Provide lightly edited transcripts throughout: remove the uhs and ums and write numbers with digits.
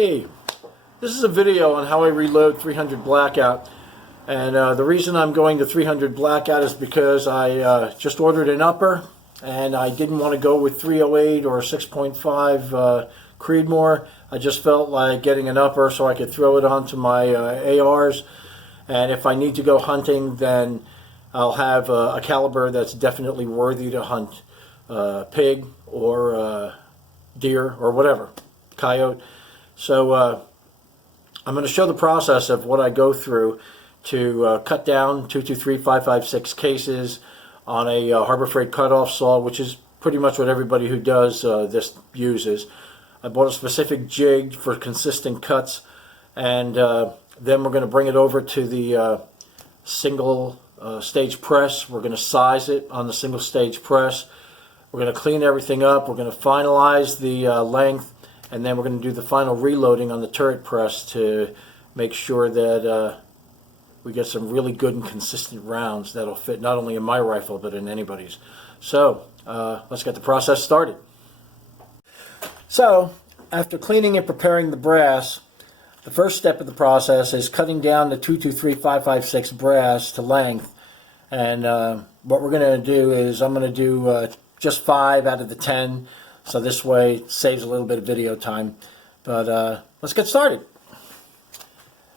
Hey, this is a video on how I reload 300 blackout, and the reason I'm going to 300 blackout is because I just ordered an upper and I didn't want to go with 308 or 6.5 Creedmoor. I just felt like getting an upper so I could throw it onto my ARs, and if I need to go hunting, then I'll have a caliber that's definitely worthy to hunt pig or deer or whatever, coyote. So I'm going to show the process of what I go through to cut down 223 556 cases on a Harbor Freight cutoff saw, which is pretty much what everybody who does this uses. I bought a specific jig for consistent cuts, and then we're going to bring it over to the single stage press. We're going to size it on the single stage press. We're going to clean everything up. We're going to finalize the length, and then we're going to do the final reloading on the turret press to make sure that we get some really good and consistent rounds that'll fit not only in my rifle but in anybody's. So let's get the process started. So after cleaning and preparing the brass, the first step of the process is cutting down the 223 556 brass to length. And what we're going to do is I'm going to do just 5 out of the 10. So this way it saves a little bit of video time. But let's get started.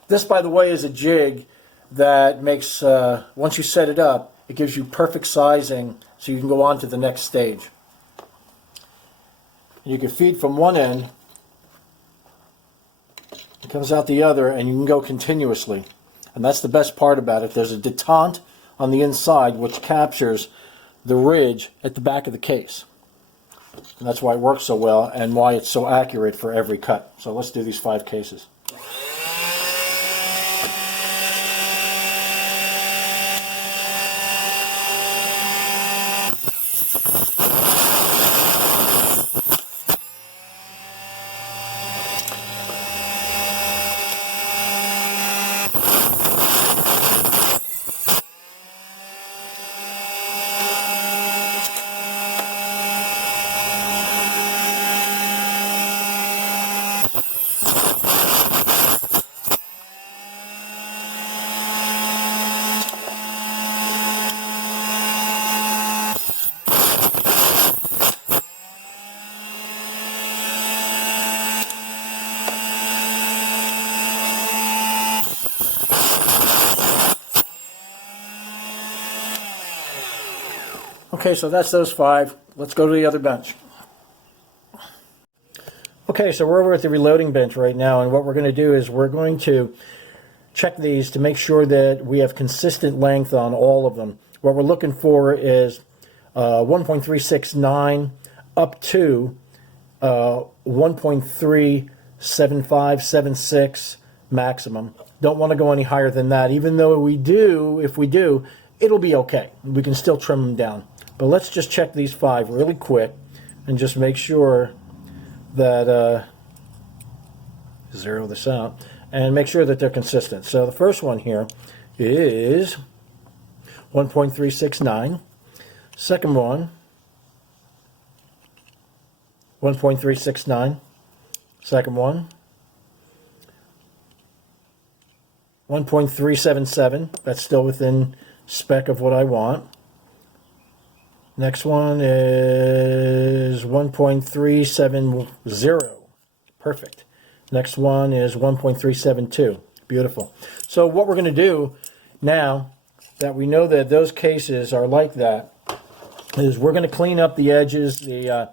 This, by the way, is a jig that makes, once you set it up, it gives you perfect sizing so you can go on to the next stage. You can feed from one end, it comes out the other, and you can go continuously. And that's the best part about it. There's a detente on the inside which captures the ridge at the back of the case. And that's why it works so well and why it's so accurate for every cut. So let's do these 5 cases. Okay, so that's those 5. Let's go to the other bench. Okay, so we're over at the reloading bench right now, and what we're going to do is we're going to check these to make sure that we have consistent length on all of them. What we're looking for is 1.369 up to 1.37576 maximum. Don't want to go any higher than that, even though if we do, it'll be okay. We can still trim them down. But let's just check these 5 really quick and just make sure that, zero this out, and make sure that they're consistent. So the first one here is 1.369. Second one, 1.369. Second one, 1.377. That's still within spec of what I want. Next one is 1.370. Perfect. Next one is 1.372. Beautiful. So what we're going to do now that we know that those cases are like that is we're going to clean up the edges. We're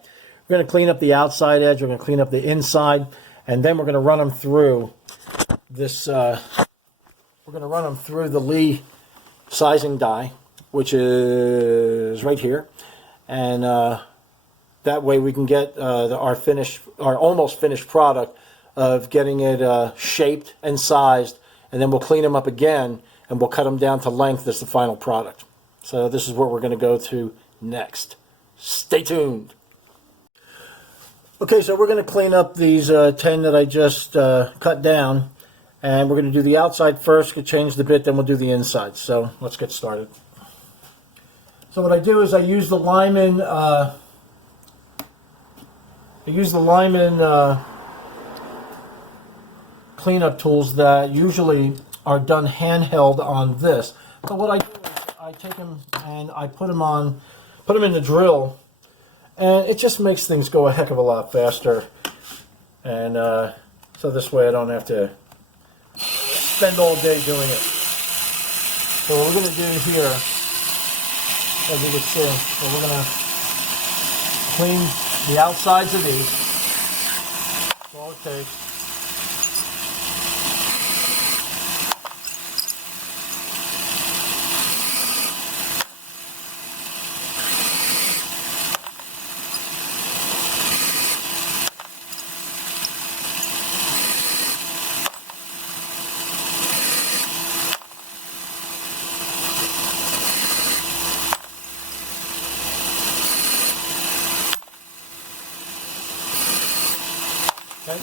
going to clean up the outside edge. We're going to clean up the inside, and then we're going to run them through this. We're going to run them through the Lee sizing die, which is right here, and that way we can get our almost finished product of getting it shaped and sized, and then we'll clean them up again and we'll cut them down to length as the final product. So this is what we're going to go to next. Stay tuned. Okay, so we're going to clean up these 10 that I just cut down, and we're going to do the outside first, change the bit, then we'll do the inside. So let's get started. So what I do is I use the Lyman cleanup tools that usually are done handheld on this. But what I do is I take them and I put them in the drill, and it just makes things go a heck of a lot faster. And so this way I don't have to spend all day doing it. So what we're going to do here, as you can see, so we're going to clean the outsides of these. That's all it takes. Okay.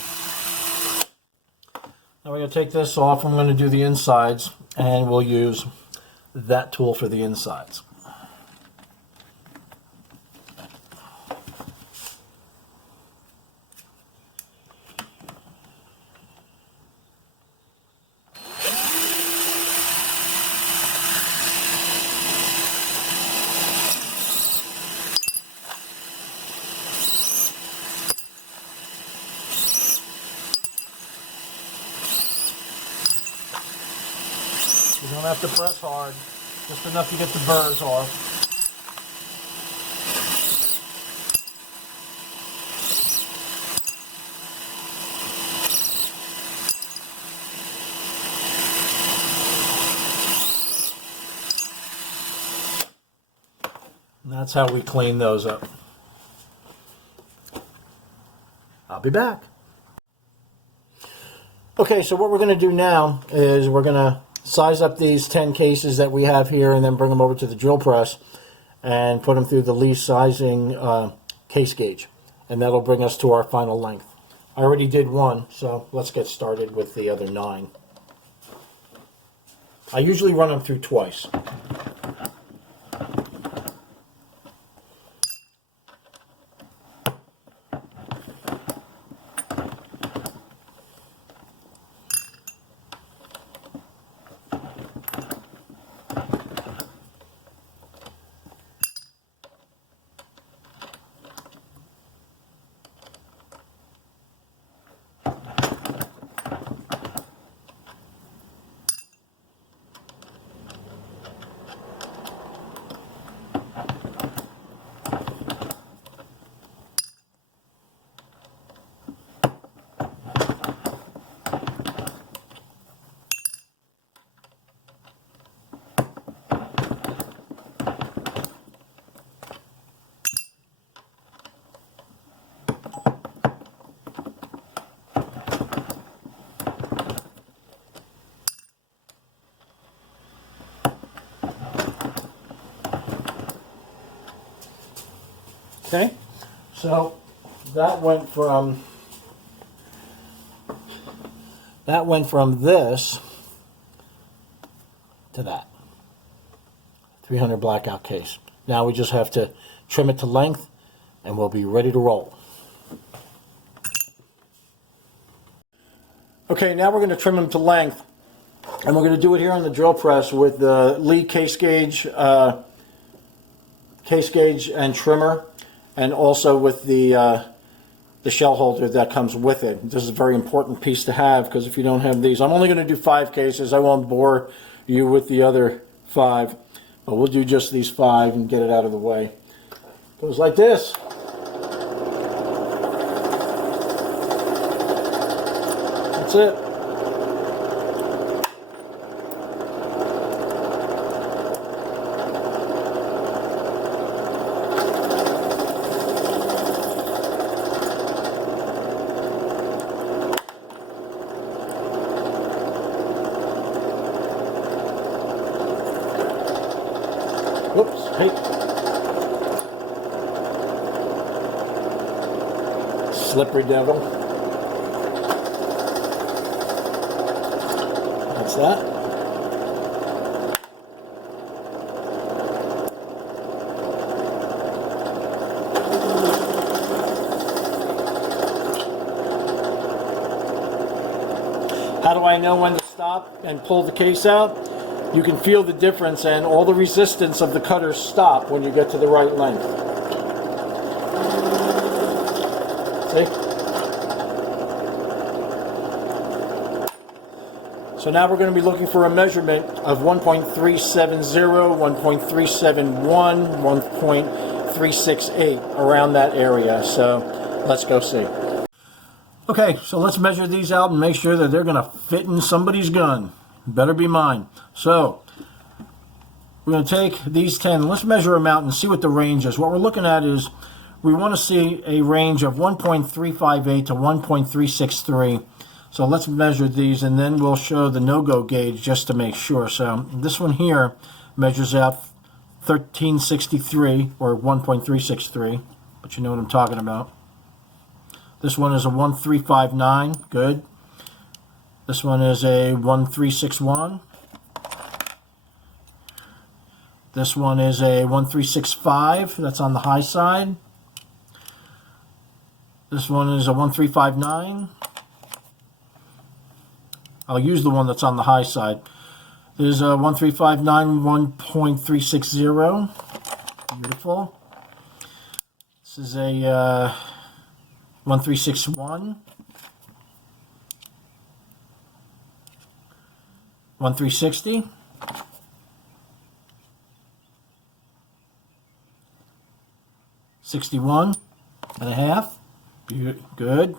Now we're going to take this off. I'm going to do the insides, and we'll use that tool for the insides. You don't have to press hard, just enough to get the burrs off. And that's how we clean those up. I'll be back. Okay, so what we're going to do now is we're going to size up these 10 cases that we have here and then bring them over to the drill press and put them through the least sizing case gauge. And that'll bring us to our final length. I already did one, so let's get started with the other 9. I usually run them through twice. Okay, so that went from this to that 300 blackout case. Now we just have to trim it to length and we'll be ready to roll. Okay, now we're going to trim them to length, and we're going to do it here on the drill press with the Lee case gauge and trimmer, and also with the shell holder that comes with it. This is a very important piece to have, because if you don't have these, I'm only going to do 5 cases. I won't bore you with the other 5, but we'll do just these 5 and get it out of the way. It goes like this. That's it. Whoops, hey. Slippery devil. That's that. How do I know when to stop and pull the case out? You can feel the difference, and all the resistance of the cutters stop when you get to the right length. See? So now we're going to be looking for a measurement of 1.370, 1.371, 1.368, around that area. So let's go see. Okay, so let's measure these out and make sure that they're going to fit in somebody's gun. Better be mine. So we're going to take these 10. Let's measure them out and see what the range is. What we're looking at is we want to see a range of 1.358 to 1.363. So let's measure these, and then we'll show the no-go gauge just to make sure. So this one here measures out 1363 or 1.363, but you know what I'm talking about. This one is a 1359, good. This one is a 1361. This one is a 1365, that's on the high side. This one is a 1359. I'll use the one that's on the high side. There's a 1359, 1.360. Beautiful. This is a 1361. 1360. $61.5. Good.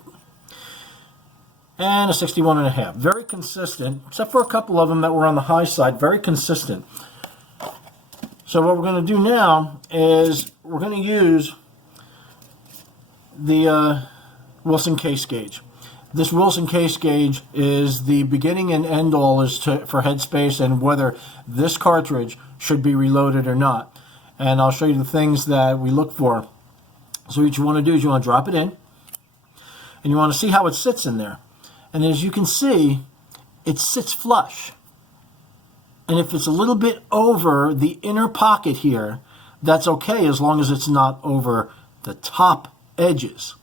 And a 61.5. Very consistent, except for a couple of them that were on the high side. Very consistent. So what we're going to do now is we're going to use the Wilson case gauge. This Wilson case gauge is the beginning and end all for headspace and whether this cartridge should be reloaded or not. And I'll show you the things that we look for. So what you want to do is you want to drop it in, and you want to see how it sits in there. And as you can see, it sits flush. And if it's a little bit over the inner pocket here, that's okay as long as it's not over the top edges.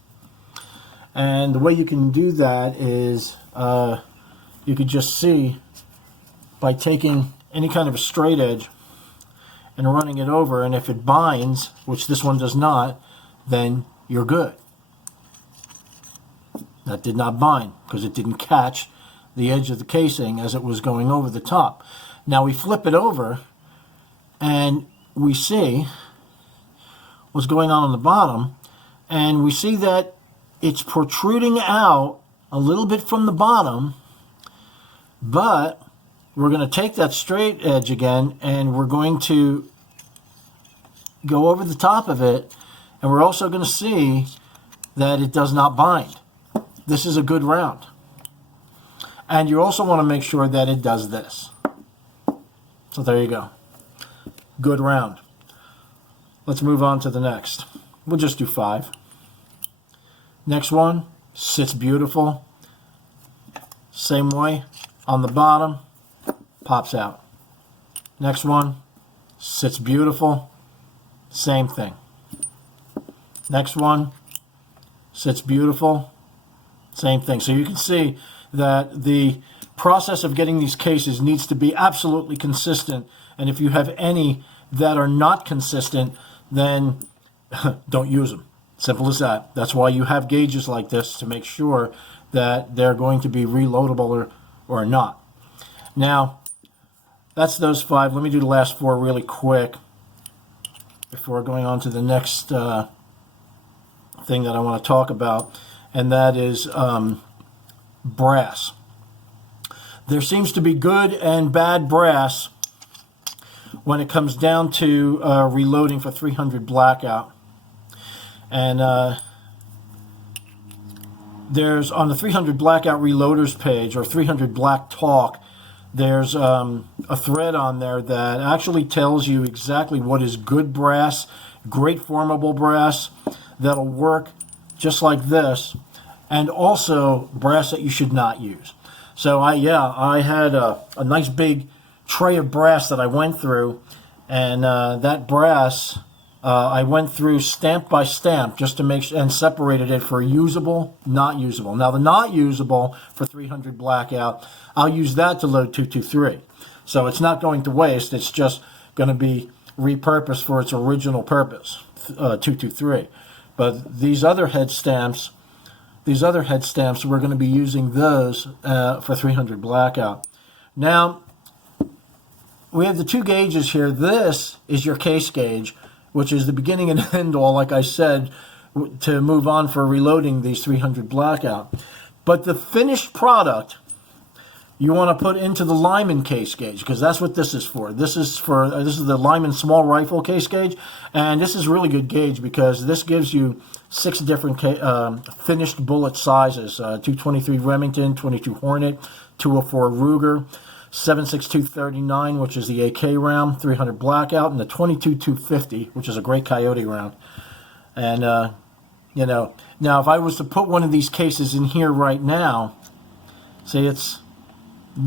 And the way you can do that is you could just see by taking any kind of a straight edge and running it over, and if it binds, which this one does not, then you're good. That did not bind because it didn't catch the edge of the casing as it was going over the top. Now we flip it over and we see what's going on the bottom, and we see that it's protruding out a little bit from the bottom, but we're going to take that straight edge again and we're going to go over the top of it, and we're also going to see that it does not bind. This is a good round. And you also want to make sure that it does this. So there you go. Good round. Let's move on to the next. We'll just do 5. Next one, sits beautiful. Same way, on the bottom, pops out. Next one, sits beautiful. Same thing. Next one, sits beautiful. Same thing. So you can see that the process of getting these cases needs to be absolutely consistent. And if you have any that are not consistent, then don't use them. Simple as that. That's why you have gauges like this, to make sure that they're going to be reloadable or not. Now, that's those 5. Let me do the last 4 really quick before going on to the next thing that I want to talk about, and that is brass. There seems to be good and bad brass when it comes down to reloading for 300 blackout. And there's on the 300 blackout reloaders page, or 300 black talk, there's a thread on there that actually tells you exactly what is good brass, great formable brass that'll work just like this, and also brass that you should not use. So I had a nice big tray of brass that I went through, and that brass I went through stamp by stamp just to make sure, and separated it for usable, not usable. Now the not usable for 300 blackout, I'll use that to load 223. So it's not going to waste. It's just going to be repurposed for its original purpose, 223. But these other head stamps, we're going to be using those for 300 blackout. Now, we have the two gauges here. This is your case gauge, which is the beginning and end all, like I said, to move on for reloading these 300 blackout. But the finished product, you want to put into the Lyman case gauge, because that's what this is for. This is the Lyman small rifle case gauge, and this is really good gauge because this gives you 6 different finished bullet sizes: 223 Remington, 22 Hornet, 204 Ruger, 7.62 39, which is the AK round, 300 blackout, and the 22 250, which is a great coyote round. And you know, now if I was to put one of these cases in here right now, see, it's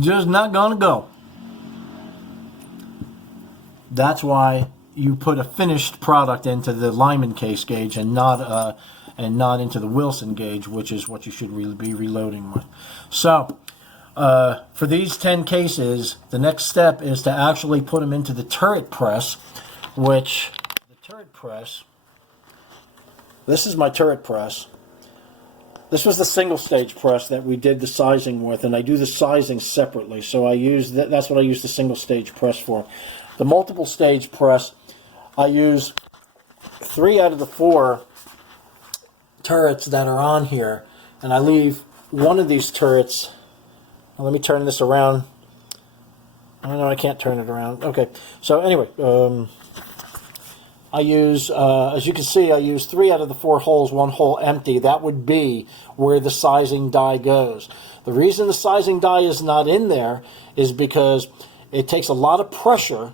just not gonna go. That's why you put a finished product into the Lyman case gauge and not into the Wilson gauge, which is what you should be reloading with. So for these 10 cases, the next step is to actually put them into the turret press, which the turret press, this is my turret press. This was the single stage press that we did the sizing with, and I do the sizing separately, so I use that's what I use the single stage press for. The multiple stage press, I use 3 out of the 4 turrets that are on here, and I leave one of these turrets. Well, let me turn this around. I know I can't turn it around. Okay, so anyway, I use, as you can see, I use 3 out of the 4 holes, 1 hole empty. That would be where the sizing die goes. The reason the sizing die is not in there is because it takes a lot of pressure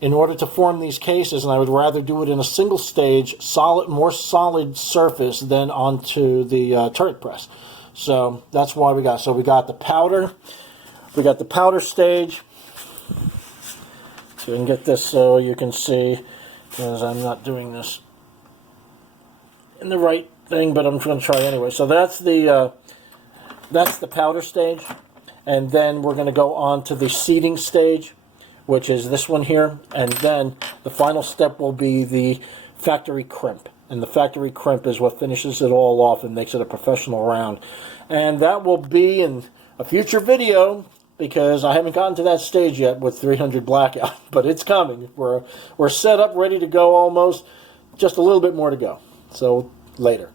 in order to form these cases, and I would rather do it in a single stage, more solid surface than onto the turret press. So that's why we got. So we got the powder. We got the powder stage. So we can get this so you can see, because I'm not doing this in the right thing, but I'm going to try anyway. So that's the powder stage, and then we're going to go on to the seeding stage, which is this one here, and then the final step will be the factory crimp. And the factory crimp is what finishes it all off and makes it a professional round. And that will be in a future video, because I haven't gotten to that stage yet with 300 blackout, but it's coming. We're set up, ready to go almost. Just a little bit more to go. So later.